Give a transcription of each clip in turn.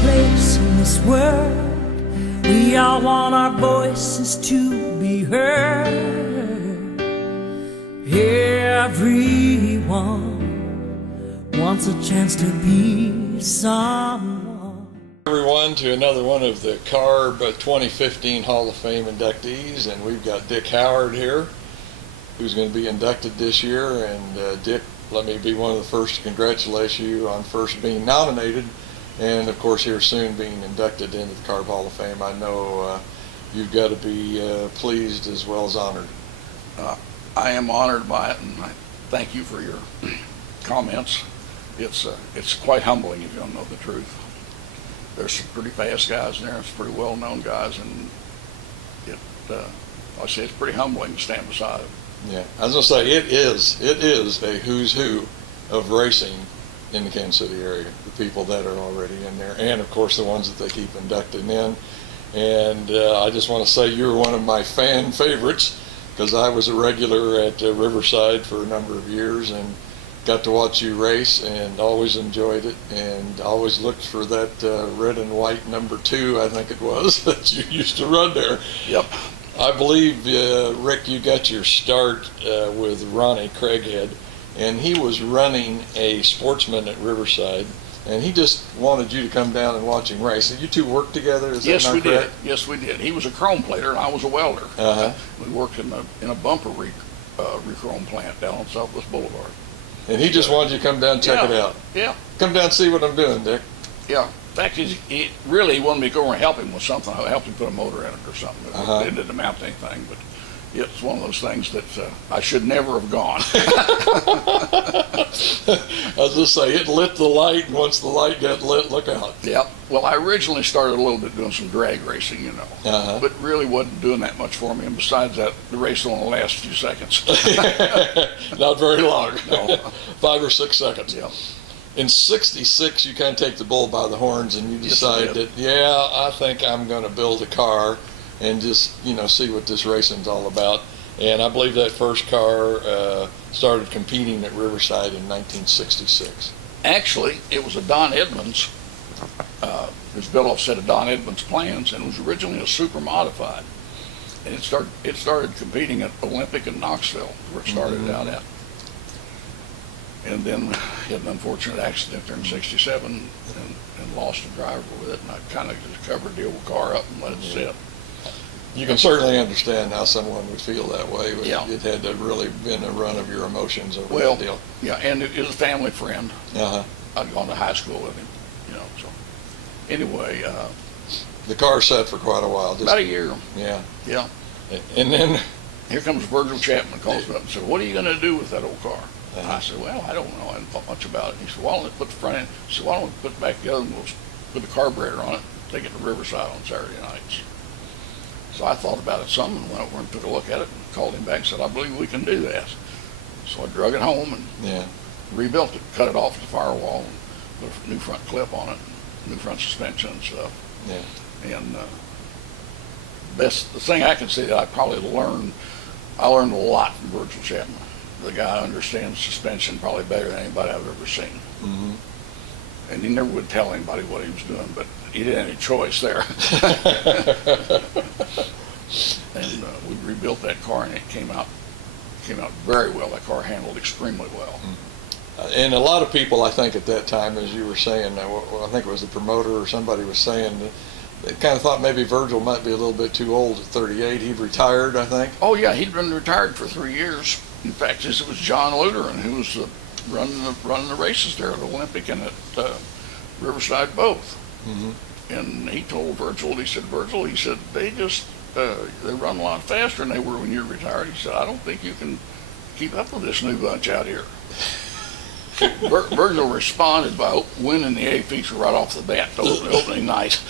place in this world. We all want our voices to be heard. Everyone wants a chance to be someone. Everyone, to another one of the CARB 2015 Hall of Fame inductees, and we've got Dick Howard here, who's going to be inducted this year. And Dick, let me be one of the first to congratulate you on first being nominated, and of course here soon being inducted into the CARB Hall of Fame. I know you've got to be pleased as well as honored. I am honored by it, and I thank you for your comments. It's quite humbling if you don't know the truth. There's some pretty fast guys in there, some pretty well-known guys, and I say it's pretty humbling to stand beside them. Yeah, I was gonna say it is a who's who of racing in the Kansas City area. The people that are already in there, and of course the ones that they keep inducting in. And I just want to say you're one of my fan favorites, because I was a regular at Riverside for a number of years and got to watch you race and always enjoyed it, and always looked for that red and white number 2, I think it was, that you used to run there. Yep. I believe, Rick, you got your start with Ronnie Craighead, and he was running a Sportsman at Riverside, and he just wanted you to come down and watch him race. And you two worked together, is that not correct? Yes, we did. He was a chrome plater, and I was a welder. Uh-huh. We worked in a bumper re-chrome plant down on Southwest Boulevard. And he just wanted you to come down and check it out. Yeah. Come down and see what I'm doing, Dick. Yeah. In fact, he really wanted me to go over and help him with something. I helped him put a motor in it or something. It didn't amount to anything, but it's one of those things that I should never have gone. I was just say, it lit the light, and once the light got lit, look out. Yep. Well, I originally started a little bit doing some drag racing, you know, but really wasn't doing that much for me. And besides that, the race only lasts a few seconds. Not very long. No. 5 or 6 seconds. Yeah. In '66, you kind of take the bull by the horns, and you decide Yes, that, I think I'm going to build a car and just, see what this racing's all about. And I believe that first car started competing at Riverside in 1966. Actually, it was a Don Edmonds. It was built off a set of Don Edmonds plans, and it was originally a super modified. And it started competing at Olympic in Knoxville, where it started out at. And then had an unfortunate accident there in '67 and lost a driver with it, and I kind of just covered the old car up and let it sit. You can certainly understand how someone would feel that way, but Yeah. it had to really been a run of your emotions over Well, that deal. yeah, and it was a family friend. Uh-huh. I'd gone to high school with him, so. Anyway, The car sat for quite a while. about a year, Yeah. yeah. And then, Here comes Virgil Chapman, calls me up and said, "What are you going to do with that old car?" And Uh-huh. I said, "Well, I don't know. I hadn't thought much about it." He said, "Why don't we put the front end?" I said, "Why don't we put it back together and we'll put the carburetor on it, take it to Riverside on Saturday nights." So I thought about it some and went over and took a look at it and called him back and said, "I believe we can do that." So I drug it home and yeah. rebuilt it, cut it off the firewall, and put a new front clip on it, new front suspension and stuff. Yeah. And the thing I can say that I learned a lot from Virgil Chapman. The guy understands suspension probably better than anybody I've ever seen. Mm-hmm. And he never would tell anybody what he was doing, but he didn't have any choice there. And we rebuilt that car, and it came out very well. That car handled extremely well. And a lot of people, I think, at that time, as you were saying, I think it was the promoter or somebody was saying, they kind of thought maybe Virgil might be a little bit too old at 38. He'd retired, I think. Oh yeah, he'd been retired for 3 years. In fact, it was John Luderin who was running the races there at Olympic and at Riverside both. Mm-hmm. And he told Virgil, he said, they run a lot faster than they were when you retired. He said, "I don't think you can keep up with this new bunch out here." Virgil responded by winning the A feature right off the bat, the opening night.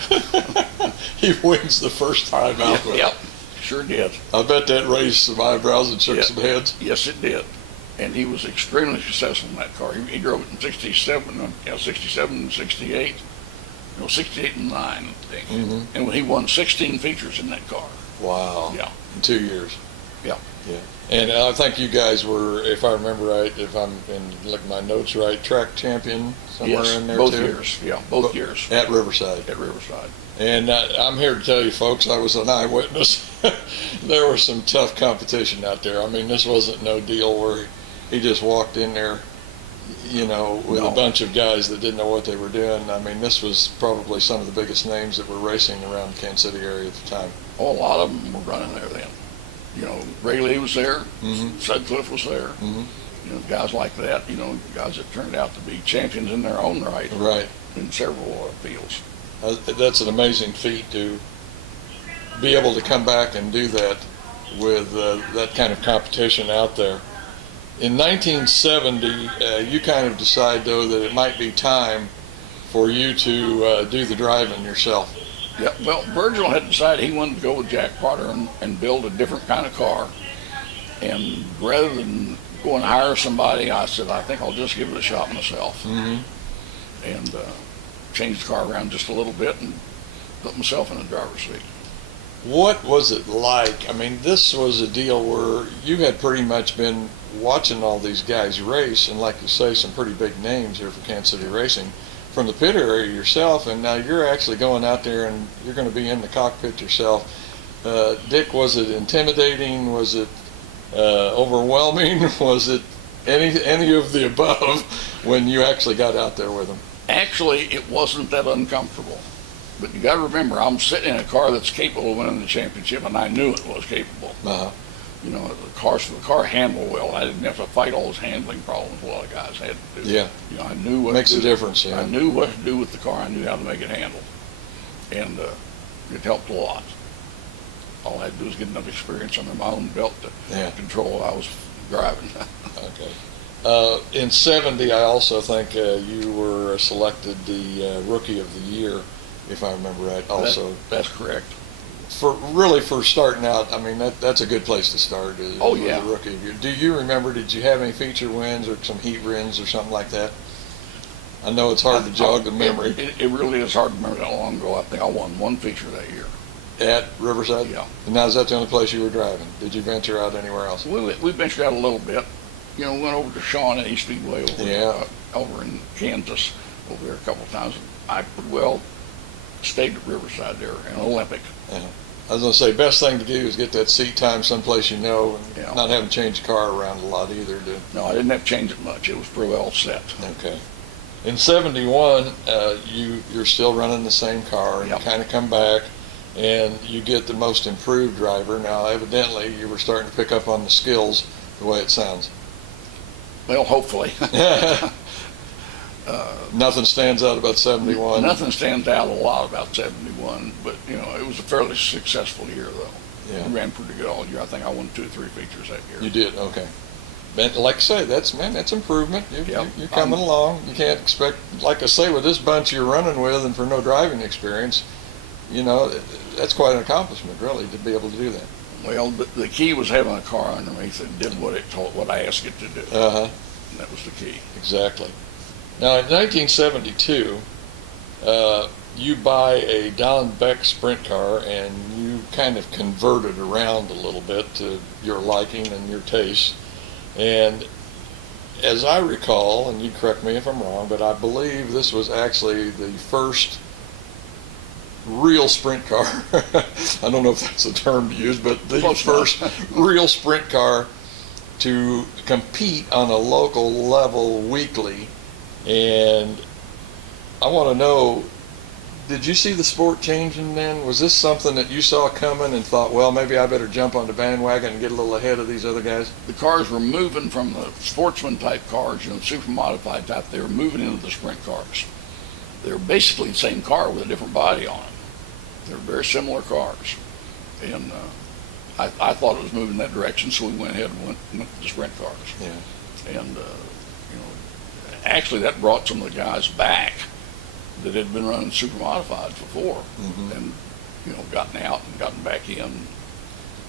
He wins the first time out. Yep, sure did. I bet that raised some eyebrows and shook some heads. Yes, it did. And he was extremely successful in that car. He drove it in 67 and 68. 68 and 9, I think. Mm-hmm. And he won 16 features in that car. Wow. Yeah. In 2 years. Yeah. Yeah, and I think you guys were, if I remember right, if I'm look at my notes right, track champion somewhere Yes, in there both too. years. Yeah, both years At Riverside. at Riverside. And I'm here to tell you, folks, I was an eyewitness. There was some tough competition out there. I mean, this wasn't no deal where he just walked in there, you know, with No. a bunch of guys that didn't know what they were doing. I mean, this was probably some of the biggest names that were racing around the Kansas City area at the time. Oh, a lot of them were running there then. You know, Ray Lee was there, Mhm. Sutcliffe was there. Mhm. You know, guys like that. You know, guys that turned out to be champions in their own right Right. in several fields. That's an amazing feat to be able to come back and do that with that kind of competition out there. In 1970, you kind of decide, though, that it might be time for you to do the driving yourself. Yeah, well, Virgil had decided he wanted to go with Jack Potter and build a different kind of car. And rather than go and hire somebody, I said, I think I'll just give it a shot myself. Mm-hmm. And changed the car around just a little bit and put myself in the driver's seat. What was it like? I mean, this was a deal where you had pretty much been watching all these guys race, and like you say, some pretty big names here for Kansas City racing from the pit area yourself, and now you're actually going out there and you're going to be in the cockpit yourself. Dick, was it intimidating? Was it overwhelming? Was it any of the above when you actually got out there with them? Actually, it wasn't that uncomfortable. But you got to remember, I'm sitting in a car that's capable of winning the championship, and I knew it was capable. Uh-huh. You know, the car handled well. I didn't have to fight all those handling problems a lot of guys had to do. Yeah. You know, I knew what Makes to a do. difference, yeah. I knew what to do with the car. I knew how to make it handle, and it helped a lot. All I had to do was get enough experience under my own belt to Yeah. control what I was driving. Okay. In 70, I also think you were selected the Rookie of the Year, if I remember right, also. That's correct. For starting out, I mean, that's a good place to start. Oh, as yeah. a Rookie of the Year. Do you remember, did you have any feature wins or some heat wins or something like that? I know it's hard to jog the memory. It really is hard to remember that long ago. I think I won one feature that year. At Riverside? Yeah. And now, is that the only place you were driving? Did you venture out anywhere else? We ventured out a little bit. You know, went over to Shawnee Speedway over in Kansas over there a couple of times. I pretty well stayed at Riverside there in Olympic. Yeah. I was going to say, best thing to do is get that seat time someplace you know and Yeah. not having to change the car around a lot either. No, I didn't have to change it much. It was pretty well set. Okay. In 71, you're still running the same car, and Yep. you kind of come back, and you get the most improved driver. Now, evidently, you were starting to pick up on the skills the way it sounds. Well, hopefully. Nothing stands out about 71. Nothing stands out a lot about 71, but, you know, it was a fairly successful year, though. Yeah. We ran pretty good all year. I think I won 2 or 3 features that year. You did, okay. But like I say, that's improvement. Yep. You're coming along. You can't expect, like I say, with this bunch you're running with and for no driving experience, you know, that's quite an accomplishment, really, to be able to do that. Well, the key was having a car underneath that did what I asked it to do. Uh-huh. And that was the key. Exactly. Now, in 1972, you buy a Don Beck sprint car, and you kind of convert it around a little bit to your liking and your taste. And as I recall, and you correct me if I'm wrong, but I believe this was actually the first real sprint car. I don't know if that's the term to use, but the Close first real sprint car to compete on a local level weekly. And I want to know, did you see the sport changing then? Was this something that you saw coming and thought, well, maybe I better jump on the bandwagon and get a little ahead of these other guys? The cars were moving from the sportsman type cars, you know, super modified type. They were moving into the sprint cars. They were basically the same car with a different body on it. They were very similar cars. And I thought it was moving in that direction, so we went ahead and went to the sprint cars. Yeah. And, you know, actually that brought some of the guys back that had been running super modified before, Mhm. and, you know, gotten out and gotten back in.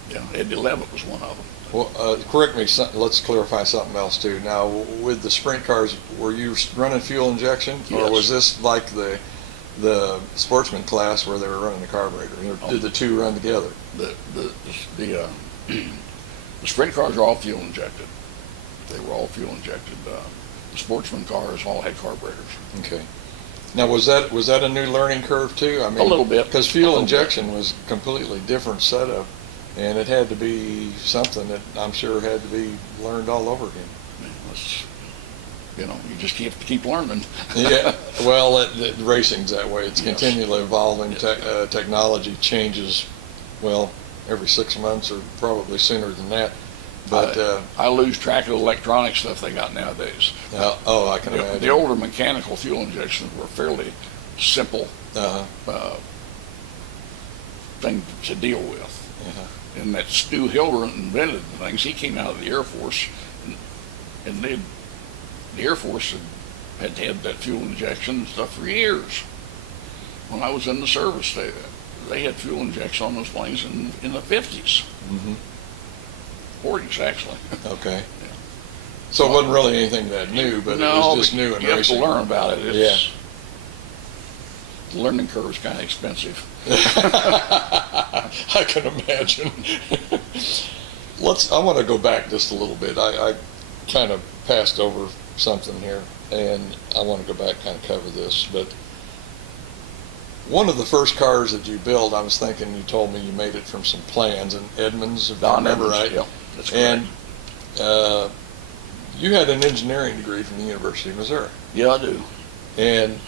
You know, Eddie Levitt was one of them. Well, correct me, let's clarify something else too. Now, with the sprint cars, were you running fuel injection? Or Yes. was this like the sportsman class where they were running the carburetor? Or did the two run together? The The sprint cars are all fuel injected. They were all fuel injected. The sportsman cars all had carburetors. Okay. Now, was that a new learning curve too? I mean, A little bit. Because fuel injection was completely different setup, and it had to be something that I'm sure had to be learned all over again. You just keep learning. Yeah. Well, racing's that way. It's Yes. continually evolving. Yes. Technology changes. Well, every 6 months or probably sooner than that. But I lose track of the electronic stuff they got nowadays. I can imagine. The older mechanical fuel injections were fairly simple thing to deal with. And that Stu Hildebrand invented the things. He came out of the Air Force, and the Air Force had that fuel injection and stuff for years. When I was in the service, they had fuel injection on those planes in the 50s. 40s, actually. Okay. So it wasn't really anything that new, but it was just new in you have racing. to learn about it. Yeah. The learning curve is kind of expensive. I can imagine. I want to go back just a little bit. I kind of passed over something here, and I want to go back and kind of cover this. But one of the first cars that you built, I was thinking, you told me you made it from some plans in Edmonds, if I remember right. Yeah, that's correct. And you had an engineering degree from the University of Missouri. Yeah, I do. And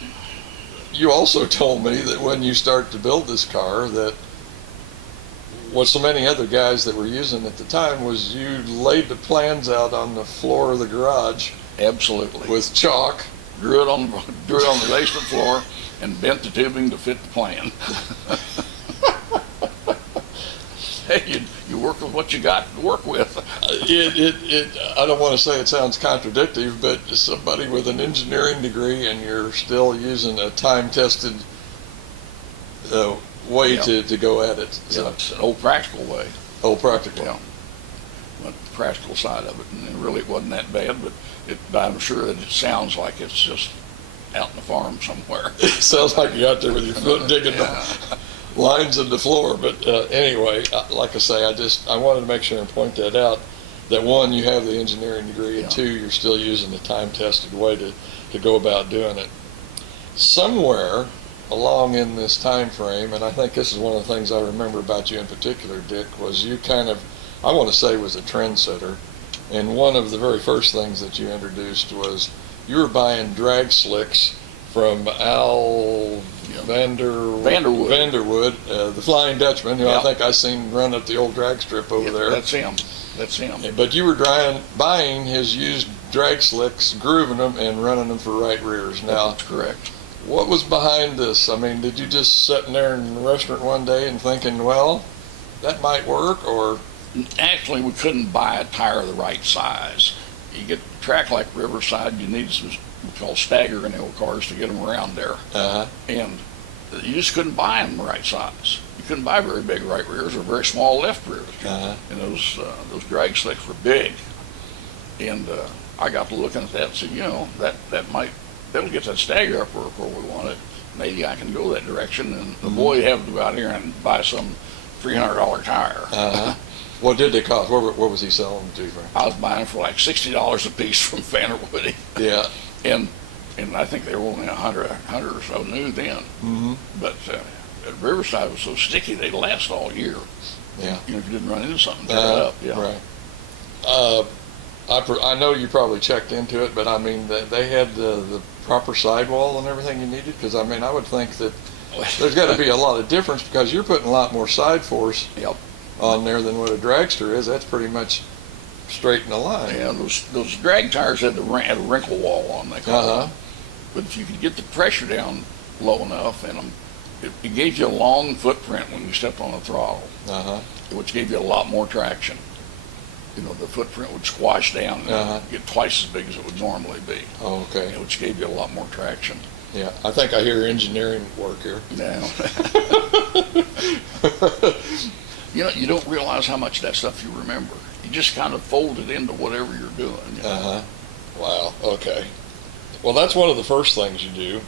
you also told me that when you started to build this car, that what so many other guys that were using at the time was you laid the plans out on the floor of the garage. Absolutely. With chalk. Drew it on the basement floor and bent the tubing to fit the plan. Hey, you work with what you got to work with. I don't want to say it sounds contradictory, but somebody with an engineering degree and you're still using a time-tested way to go at it. So. Yeah, it's an old practical way. Old practical. Yeah. But the practical side of it, and it really wasn't that bad, but I'm sure that it sounds like it's just out in the farm somewhere. It sounds like you're out there with your foot digging the lines in the floor. But anyway, like I say, I wanted to make sure and point that out, that one, you have the engineering degree, and two, you're still using the time-tested way to go about doing it. Somewhere along in this time frame, and I think this is one of the things I remember about you in particular, Dick, was you kind of, I want to say, was a trendsetter. And one of the very first things that you introduced was you were buying drag slicks from Al Vanderwood, the Flying Dutchman, who I think I seen run up the old drag strip over there. That's him. But you were buying his used drag slicks, grooving them, and running them for right rears. Now, that's correct. What was behind this? I mean, did you just sitting there in the restaurant one day and thinking, well, that might work, or? Actually, we couldn't buy a tire the right size. You get a track like Riverside, you need some we call stagger nail cars to get them around there. And you just couldn't buy them the right size. You couldn't buy very big right rears or very small left rears. And those drag slicks were big. And I got to looking at that and said, that'll get that stagger up where we want it. Maybe I can go that direction. And the boy had to go out here and buy some $300 tire. What did they cost? What was he selling them to for? I was buying them for like $60 a piece from Vanderwood. Yeah. And I think they were only 100 or so new then. But at Riverside was so sticky they'd last all year. Yeah. If you didn't run into something, tear it up. Yeah. Right. I know you probably checked into it, but I mean, they had the proper sidewall and everything you needed? Because I mean, I would think that there's got to be a lot of difference, because you're putting a lot more side force on there than what a dragster is. That's pretty much straight in the line. Yeah, those drag tires had a wrinkle wall on, they call them. But if you could get the pressure down low enough in them, it gave you a long footprint when you stepped on the throttle, which gave you a lot more traction. The footprint would squash down and get twice as big as it would normally be. Oh, okay. Which gave you a lot more traction. Yeah, I think I hear engineering work here. Yeah. You don't realize how much of that stuff you remember. You just kind of fold it into whatever you're doing. Wow, okay. Well, that's one of the first things you do.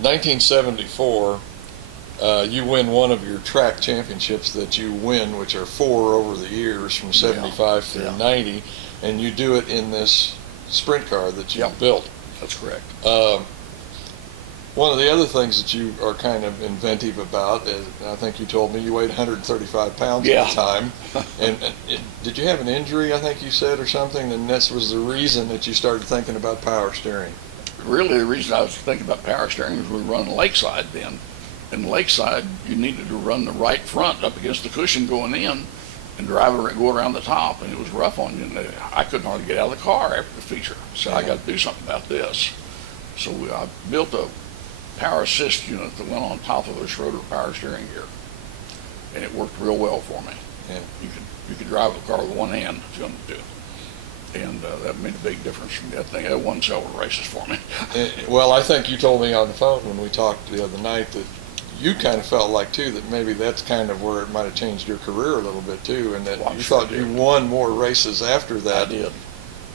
1974, you win one of your track championships that you win, which are 4 over the years from 75 through Yeah. 90, and you do it in this sprint car that you Yeah. built. That's correct. One of the other things that you are kind of inventive about is, I think you told me you weighed 135 pounds Yeah. at the time. and did you have an injury, I think you said, or something? And this was the reason that you started thinking about power steering. Really, the reason I was thinking about power steering was we were running Lakeside then. In Lakeside, you needed to run the right front up against the cushion going in and go around the top, and it was rough on you. And I couldn't hardly get out of the car after the feature. So I got to do something about this. So I built a power assist unit that went on top of a Schroeder power steering gear, and it worked real well for me. Yeah. You could drive the car with one hand if you wanted to, and that made a big difference for me. I think that won several races for me. Well, I think you told me on the phone when we talked the other night that you kind of felt like, too, that maybe that's kind of where it might have changed your career a little bit, too, and that Well, I'm you sure thought it you did. won more races after I that did.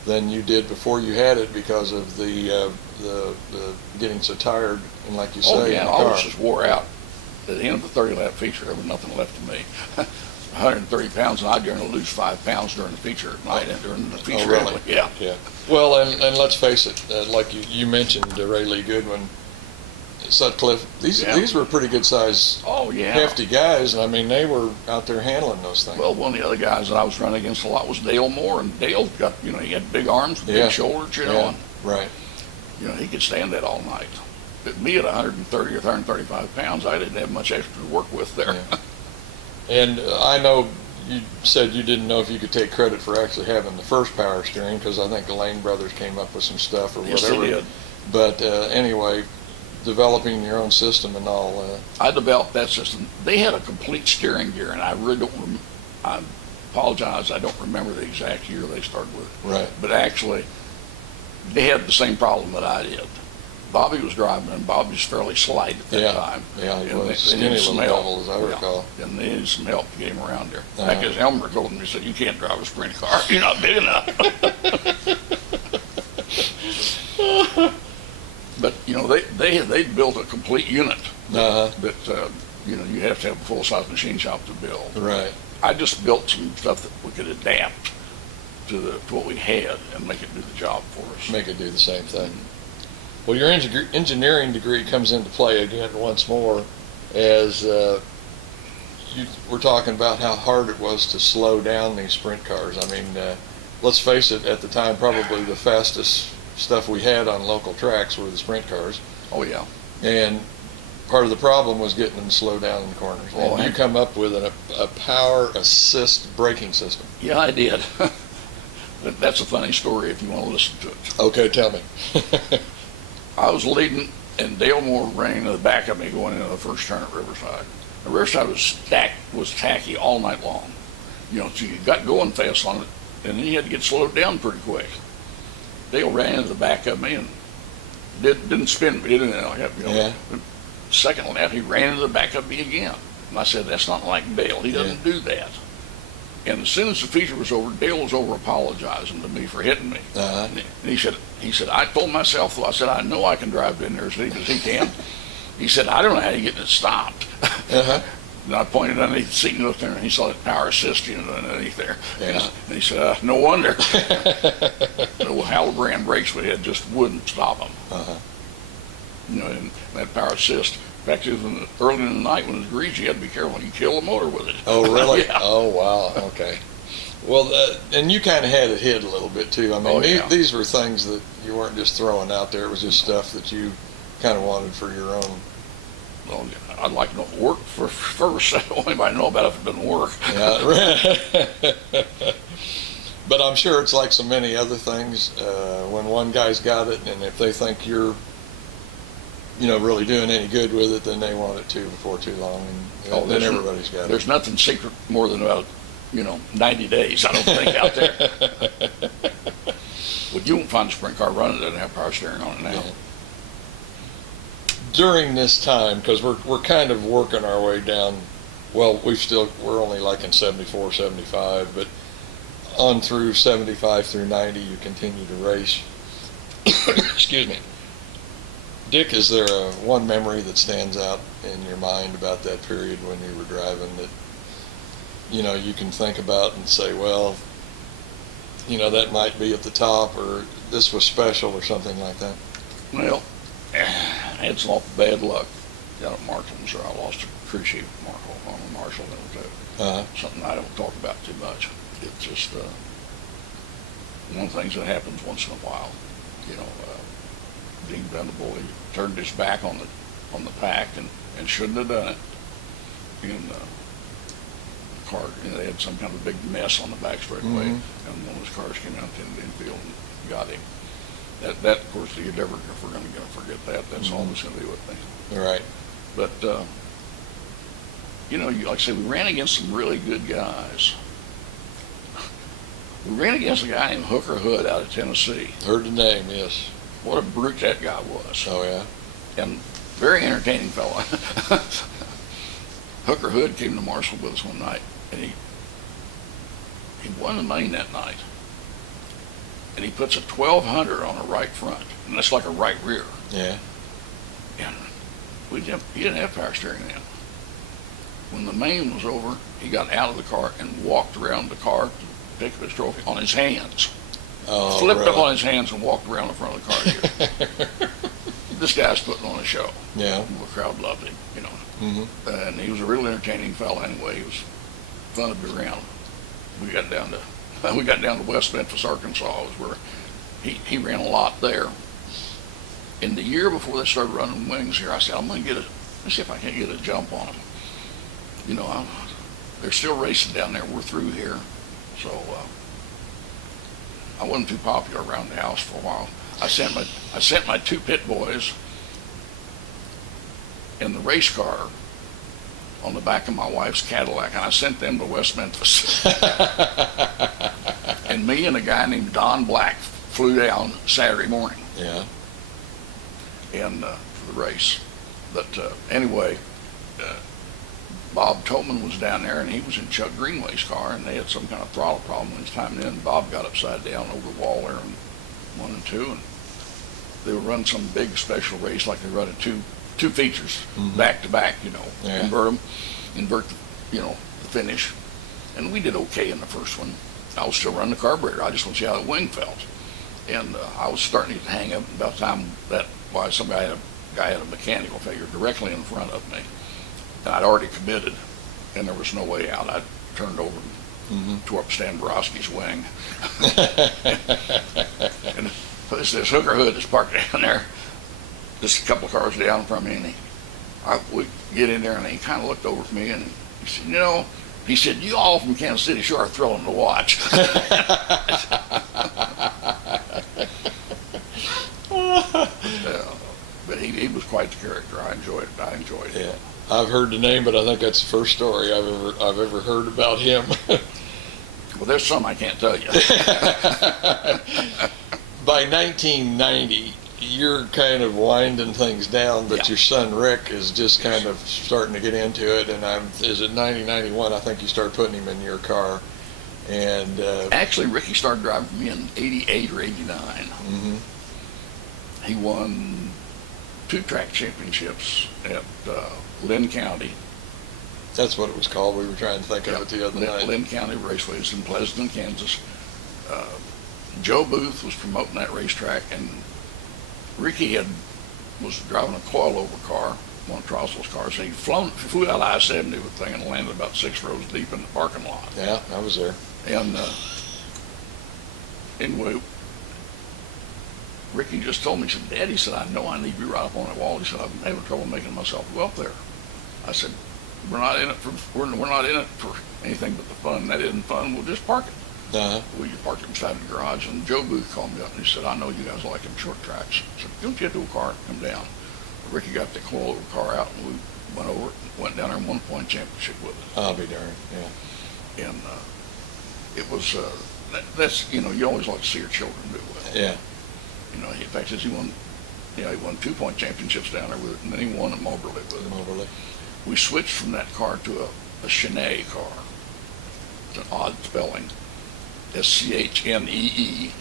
than you did before you had it because of the getting so tired and, like you say, Oh, yeah, in the I car. was just wore out. At the end of the 30-lap feature, there was nothing left of me. 130 pounds, and I'd generally lose 5 pounds during the feature at night and during the feature. really? anyway. Yeah. Yeah. Well, and let's face it, like you mentioned, Ray Lee Goodwin, Sutcliffe, these were pretty good size, Oh, yeah. hefty guys, and I mean, they were out there handling those things. Well, one of the other guys that I was running against a lot was Dale Moore, and Dale got, he had big arms, Yeah. big shoulders, Yeah, and, right. he could stand that all night. But me at 130 or 135 pounds, I didn't have much extra to work with there. Yeah. And I know you said you didn't know if you could take credit for actually having the first power steering, because I think the Lane brothers came up with some stuff or Yes, whatever. they did. But anyway, developing your own system and all. I developed that system. They had a complete steering gear, and I really don't. I apologize. I don't remember the exact year they started with it. Right. But actually, they had the same problem that I did. Bobby was driving, and Bobby was fairly slight at that Yeah. time. Yeah, he And was they skinny needed little some help. devil, as I Yeah. recall. And they needed some help to get him around there. Uh-huh. Like his Elmer told him, he said, "You can't drive a sprint car. You're not big enough." But they built a complete unit Uh-huh. that you have to have a full size machine shop to build. Right. I just built some stuff that we could adapt to what we had and make it do the job for us. Make it do the same thing. Well, your engineering degree comes into play again once more as you were talking about how hard it was to slow down these sprint cars. I mean, let's face it, at the time, probably the fastest stuff we had on local tracks were the sprint cars. Oh yeah. And part of the problem was getting them to slow down in the corners. Oh, And you come up with a power assist braking system. Yeah, I did. That's a funny story if you want to listen to it. Okay, tell me. I was leading, and Dale Moore ran to the back of me going into the first turn at Riverside. The Riverside was tacky all night long. So you got going fast on it, and then you had to get slowed down pretty quick. Dale ran into the back of me and didn't spin me, didn't it? Yeah. Second lap, he ran into the back of me again. And I said, "That's not like Dale. He doesn't do that." And as soon as the feature was over, Dale was over apologizing to me for hitting me. Uh-huh. And he said, "I told myself, though, I said, I know I can drive in there as deep as he can." He said, "I don't know how you get it stopped." Uh-huh. And I pointed underneath the seat and looked there, and he saw that power assist unit underneath there. Yeah. And he said, "No wonder." The Halbrand brakes we had just wouldn't stop them. Uh-huh. And that power assist. In fact, it was early in the night when it was greasy, you had to be careful. You kill the motor with it. Oh, really? Yeah. Oh, wow. Okay. Well, and you kind of had it hid a little bit, too. I mean, Oh, yeah. these were things that you weren't just throwing out there. It was just stuff that you kind of wanted for your own. Well, I'd like to know if it worked first. I don't want anybody to know about it if it doesn't work. Yeah. But I'm sure it's like so many other things. When one guy's got it, and if they think you're really doing any good with it, then they want it too before too long, and then everybody's got it. There's nothing secret more than about 90 days, I don't think, out there. But you won't find a sprint car running that doesn't have power steering on it now. Yeah. During this time, because we're kind of working our way down, well, we're only like in 74, 75, but on through 75 through 90, you continue to race. Excuse me. Dick, is there one memory that stands out in your mind about that period when you were driving that, you can think about and say, well, that might be at the top, or this was special, or something like that? Well, I had some awful bad luck down at Marshall, so I lost a crew chief on a Marshall. That was something I don't talk about too much. It's just one of the things that happens once in a while. Dean Venable, he turned his back on the pack and shouldn't have done it. And the car, they had some kind of big mess on the back straightaway, and one of his cars came out to the infield and got him. That of course, you're never going to forget that. That's always going to be with me. Right. But like I said, we ran against some really good guys. We ran against a guy named Hooker Hood out of Tennessee. Heard the name, yes. What a brute that guy was. Oh, yeah? And very entertaining fella. Hooker Hood came to Marshall with us one night, and he won the main that night. And he puts a 1200 on a right front, and that's like a right rear. Yeah. And he didn't have power steering then. When the main was over, he got out of the car and walked around the car to pick up his trophy on his hands. Oh, Flipped really? up on his hands and walked around the front of the car. This guy's putting on a show. Yeah. The crowd loved him, Mm-hmm. And he was a really entertaining fellow anyway. He was fun to be around. We got down to West Memphis, Arkansas, was where he ran a lot there. In the year before they started running wings here, I said, let's see if I can get a jump on them. They're still racing down there. We're through here. So I wasn't too popular around the house for a while. I sent my two pit boys in the race car on the back of my wife's Cadillac, and I sent them to West Memphis. And me and a guy named Don Black flew down Saturday morning. Yeah. And for the race. But anyway, Bob Tolman was down there, and he was in Chuck Greenway's car, and they had some kind of throttle problem when he was timing in. Bob got upside down over the wall there in 1 and 2, and they would run some big special race like they run two features back to back, Yeah. invert the finish. And we did okay in the first one. I was still running the carburetor. I just want to see how the wing felt. And I was starting to hang up about the time that some guy had a mechanical failure directly in front of me. And I'd already committed, and there was no way out. I turned over and tore up Stan Borowski's wing. And this Hooker Hood is parked down there, just a couple of cars down from me, and we get in there, and he kind of looked over at me, and he said, you all from Kansas City sure are thrilling to watch. But he was quite the character. I enjoyed it. Yeah. I've heard the name, but I think that's the first story I've ever heard about him. Well, there's some I can't tell you. By 1990, you're kind of winding things down, but Yeah. your son Rick is just kind of starting to get into it. And is it 91? I think you start putting him in your car. And Actually, Ricky started driving for me in 88 or 89. He won 2 track championships at Lynn County. that's what it was called. We were trying to think of it the other night. Lynn County Raceway is in Pleasanton, Kansas. Joe Booth was promoting that racetrack, and Ricky was driving a coilover car, one of Trossel's cars. So he flew out I-70 with the thing and landed about 6 rows deep in the parking lot. Yeah, I was there. And anyway, Ricky just told me, he said, Dad, he said, I know I need to be right up on that wall. He said, I'm having trouble making myself go up there. I said, we're not in it for anything but the fun. That isn't fun. We'll just park it. Uh-huh. We parked it beside the garage, and Joe Booth called me up and he said, I know you guys like them short tracks. I said, don't you get to a car and come down. Ricky got the coilover car out, and we went over it and went down there and won a point championship with it. I'll be darned. Yeah. And it was, that's, you always like to see your children do well. Yeah. In fact, he won 2-point championships down there with it, and then he won at Moberly with it. Moberly. We switched from that car to a Cheney car. It's an odd spelling. Schnee.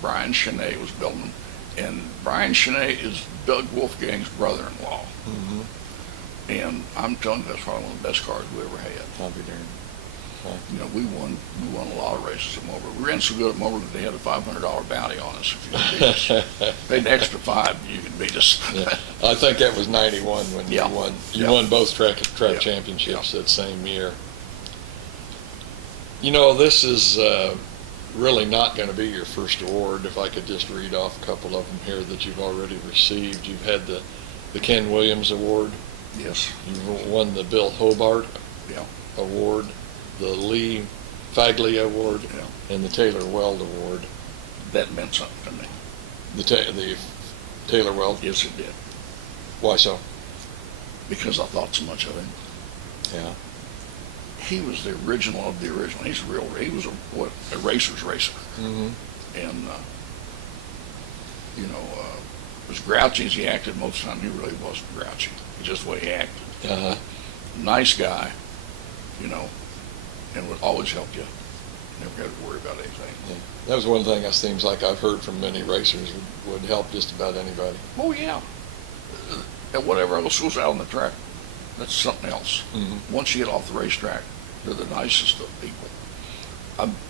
Brian Cheney was building them, and Brian Chenet is Doug Wolfgang's brother-in-law. Mm-hmm. And I'm telling you, that's probably one of the best cars we ever had. I'll be darned. Right. You know, we won a lot of races at Marlboro. We ran so good at Marlboro that they had a $500 bounty on us if you could beat us. Paid an extra $5, you could beat us. Yeah. I think that was '91 when Yeah. you won. You Yeah. won both track Yeah. championships Yeah. that same year. You know, this is really not going to be your first award. If I could just read off a couple of them here that you've already received. You've had the Ken Williams Award. Yes. You've won the Bill Hobart Yeah. Award, the Lee Fagley Award, Yeah. and the Taylor Weld Award. That meant something to me. The Taylor Weld. Yes, it did. Why so? Because I thought so much of him. Yeah. He was the original of the original. He was a racer's racer. Mm-hmm. And, as grouchy as he acted most of the time, he really wasn't grouchy. It's just the way he acted. Uh-huh. Nice guy, and would always help you. Never had to worry about anything. Yeah. That was one thing that seems like I've heard from many racers would help just about anybody. Oh, yeah. And whatever else goes out on the track, that's something else. Mm-hmm. Once you get off the racetrack, they're the nicest of people.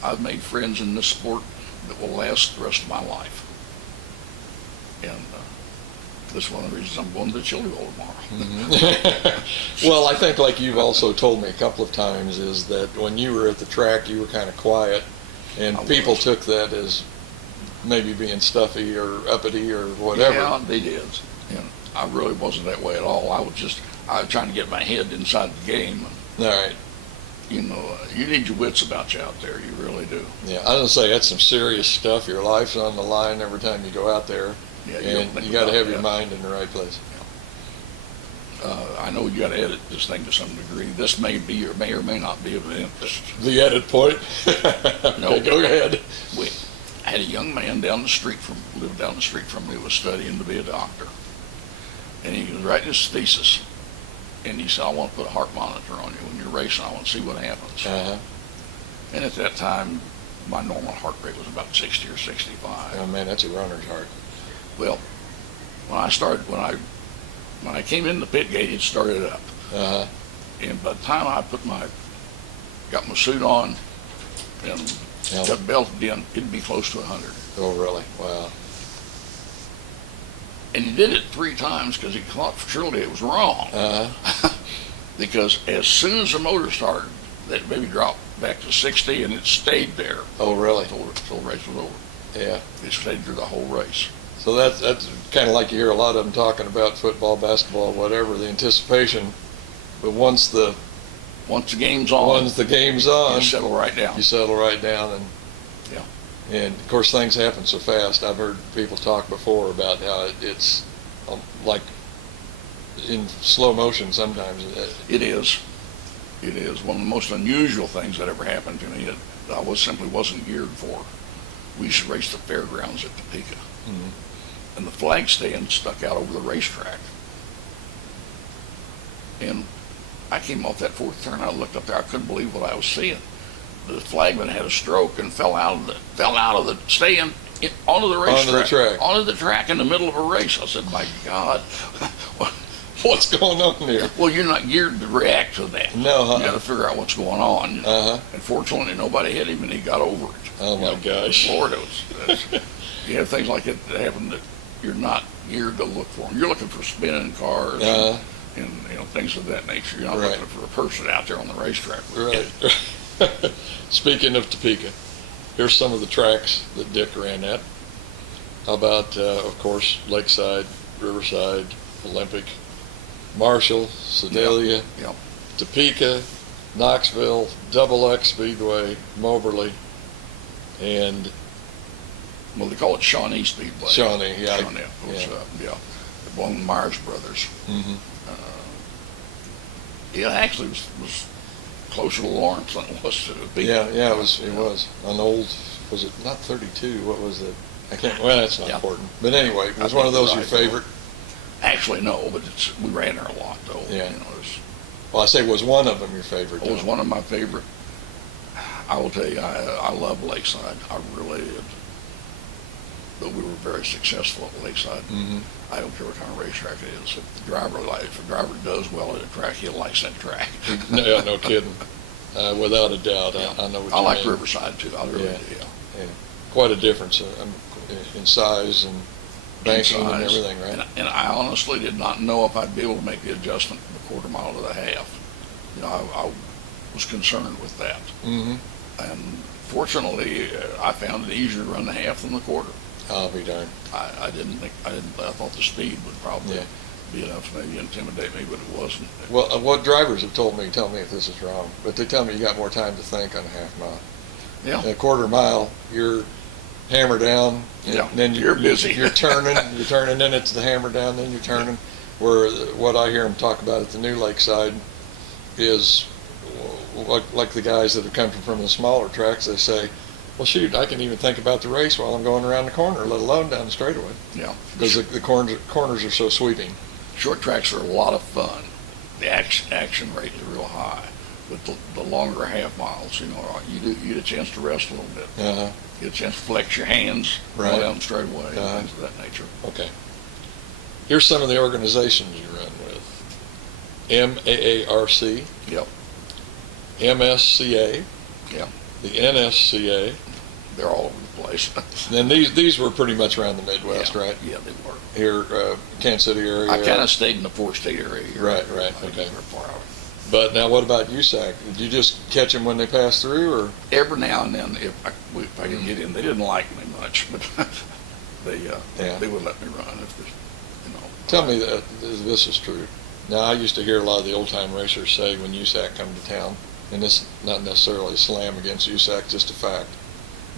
I've made friends in this sport that will last the rest of my life. And that's one of the reasons I'm going to the Chili Bowl tomorrow. Mm-hmm. Well, I think like you've also told me a couple of times is that when you were at the track, you were kind of quiet, and people took that as maybe being stuffy or uppity or whatever. Yeah, they did. And I really wasn't that way at all. I was trying to get my head inside the game. All right. You need your wits about you out there. You really do. Yeah, I was gonna say that's some serious stuff. Your life's on the line every time you go out there, Yeah, and you got to have your mind in the right place. I know you got to edit this thing to some degree. This may or may not be of interest. The edit point. No, Okay, go ahead. I had a young man lived down the street from me, was studying to be a doctor, and he was writing his thesis. And he said, I want to put a heart monitor on you when you're racing. I want to see what happens. Uh-huh. And at that time, my normal heart rate was about 60 or 65. Oh man, that's a runner's heart. Well, when I came in the pit gate, it started up. Uh-huh. And by the time I got my suit on and got belted in, it'd be close to 100. Oh really? Wow. And he did it 3 times because he thought surely it was wrong. Uh-huh. Because as soon as the motor started, that baby dropped back to 60 and it stayed there. Oh really? Until the race was over. Yeah. It stayed through the whole race. So that's kind of like you hear a lot of them talking about football, basketball, whatever, the anticipation. But once the game's on, you settle right down. You settle right down, and Yeah. And of course things happen so fast. I've heard people talk before about how it's like in slow motion sometimes. It is. It is one of the most unusual things that ever happened to me that I simply wasn't geared for. We used to race the fairgrounds at Topeka. Mm-hmm. And the flag stand stuck out over the racetrack. And I came off that 4th turn. I looked up there. I couldn't believe what I was seeing. The flagman had a stroke and fell out of the stand onto the racetrack. Onto the track in the middle of a race. I said, "My God, what's going on here?" Well, you're not geared to react to that. No, huh? You got to figure out what's going on. Uh-huh. And fortunately, nobody hit him, and he got over it. Oh my gosh! Lord, you have things like that happen that you're not geared to look for. You're looking for spinning cars and things of that nature. You're not looking for a person out there on the racetrack. Right. Speaking of Topeka, here's some of the tracks that Dick ran at. How about, of course, Lakeside, Riverside, Olympic, Marshall, Sedalia, Topeka, Knoxville, Double X Speedway, Moberly, and well, they call it Shawnee Speedway. Shawnee, yeah. Shawnee. It was, one of the Myers brothers. Mm-hmm. It actually was closer to Lawrence than it was to Topeka. Yeah, it was. On old, was it not 32? What was it? I can't, well, that's not important. But anyway, was one of those your favorite? Actually, no, but we ran there a lot, though. Yeah. Well, I say, was one of them your favorite? It was one of my favorite. I will tell you, I love Lakeside. I really did. but we were very successful at Lakeside. Mm-hmm. I don't care what kind of racetrack it is. If a driver does well at a track, he'll like that track. No, no kidding. Without a doubt, Yeah. I know what I you like mean. Riverside too. I really Yeah. do. Yeah. Yeah. Quite a difference in size and banking and Size. everything, right? And I honestly did not know if I'd be able to make the adjustment from the quarter mile to the half. You know, I was concerned with that. Mm-hmm. And fortunately, I found it easier to run the half than the quarter. I'll be darned. I thought the speed would probably Yeah. be enough to maybe intimidate me, but it wasn't. Well, what drivers have told me, tell me if this is wrong, but they tell me you got more time to think on a half mile. Yeah. A quarter mile, you're hammer down, and Yeah, then you're busy. You're turning, then it's the hammer down, then you're turning. Where what I hear them talk about at the new Lakeside is like the guys that have come from the smaller tracks. They say, "Well, shoot, I can even think about the race while I'm going around the corner, let alone down the straightaway, Yeah. because the corners are so sweeping." Short tracks are a lot of fun. The action rate is real high. But the longer half miles, you know, you get a chance to rest a little bit. Uh-huh. Get a chance to flex your hands, Right. go down the straightaway, Uh-huh. and things of that nature. Okay. Here's some of the organizations you run with: MAARC, Yep. MSCA, Yeah. the NSCA. They're all over the place. Then these were pretty much around the Midwest, Yeah. right? Yeah, they were. Here, Kansas City area. I kind of stayed in the four-state area here. Right, right, I didn't okay. go far out. But now, what about USAC? Did you just catch them when they passed through, or? Every now and then, if I could get in, they didn't like me much, but Yeah. they would let me run if there's, you know. Tell me that this is true. Now, I used to hear a lot of the old-time racers say when USAC come to town, and this is not necessarily a slam against USAC, just a fact,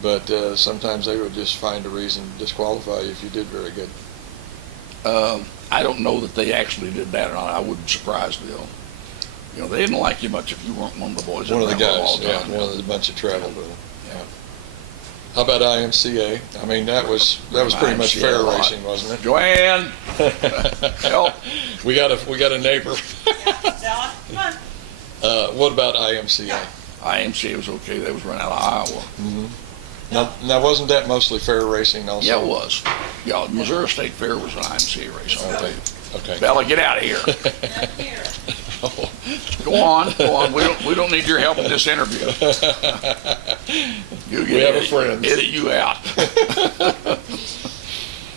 but sometimes they would just find a reason to disqualify you if you did very good. I don't know that they actually did that or not. I wouldn't surprise me though. You know, they didn't like you much if you weren't one of the boys. One of the that ran guys, all the yeah, time. one of the bunch that traveled with them. Yeah. How about IMCA? I mean, that was pretty much IMCA fair a lot. racing, wasn't it? Joanne, help. We got a neighbor. What about IMCA? IMCA was okay. They was run out of Iowa. Now, wasn't that mostly fair racing also? Yeah, it was. Yeah, Missouri State Fair was an IMCA race. Okay. Okay. Bella, get out of here. Go on. We don't need your help in this interview. We have a friend. Edit you out.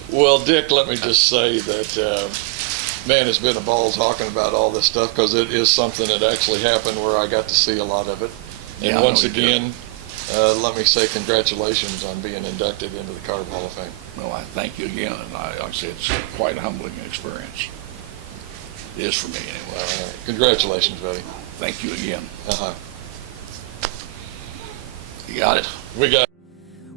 Well, Dick, let me just say that, man, it's been a ball talking about all this stuff, because it is something that actually happened where I got to see a lot of it. And Yeah, I once know you did. again, let me say congratulations on being inducted into the Carb Hall of Fame. Well, I thank you again, and like I said, it's quite a humbling experience. It is for me anyway. Congratulations, buddy. Thank you again. Uh-huh. You got it. We got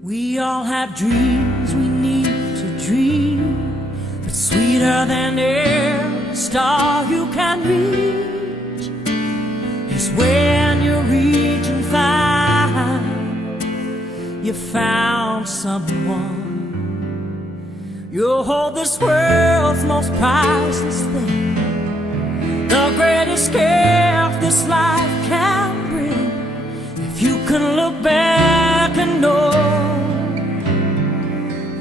We all have dreams we need to dream, but sweeter than every star you can reach is when you reach and find you found someone. You'll hold this world's most priceless thing, the greatest gift this life can bring. If you can look back and know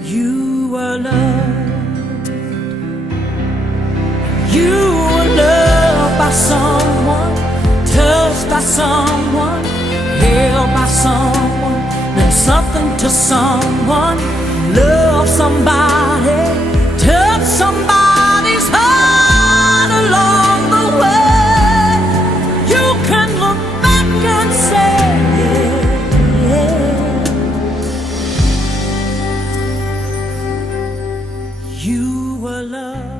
you were loved, you were loved by someone, touched by someone, held by someone, meant something to someone, love somebody, touch somebody's heart along the way. You can look back and say, you were loved.